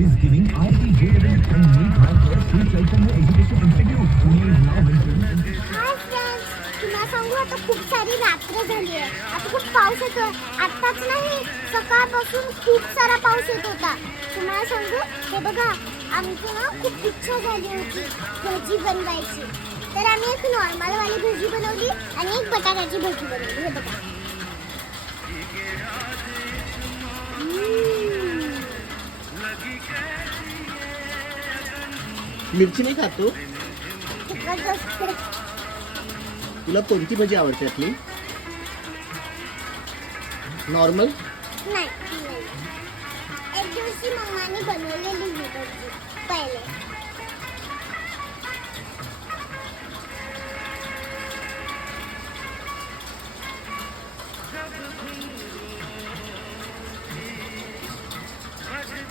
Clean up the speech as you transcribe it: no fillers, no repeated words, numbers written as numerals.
is giving RP Database and Meet Marker Free Chaitan Education Institute. Pune is now venturing. Hi friends, तुम्हाला सांगू आता खूप सारी रात्र झाली आहे. आता खूप पाऊस येतोय. आत्ताच नाही, सकाळपासून खूप सारा पाऊस येत होता. तुम्हाला सांगू, हे बघा, आमची ना खूप इच्छा झाली होती भजी बनवायची. तर आम्ही एक नॉर्मल वाली भजी बनवली आणि एक बटाट्याची भजी बनवली. हे बघा. मिरची नाही खात तू? तिखट असते. तुला कोणती भजी आवडते आपली? नॉर्मल? नाही. एक दिवशी मम्माने बनवलेली ही भजी पहिले.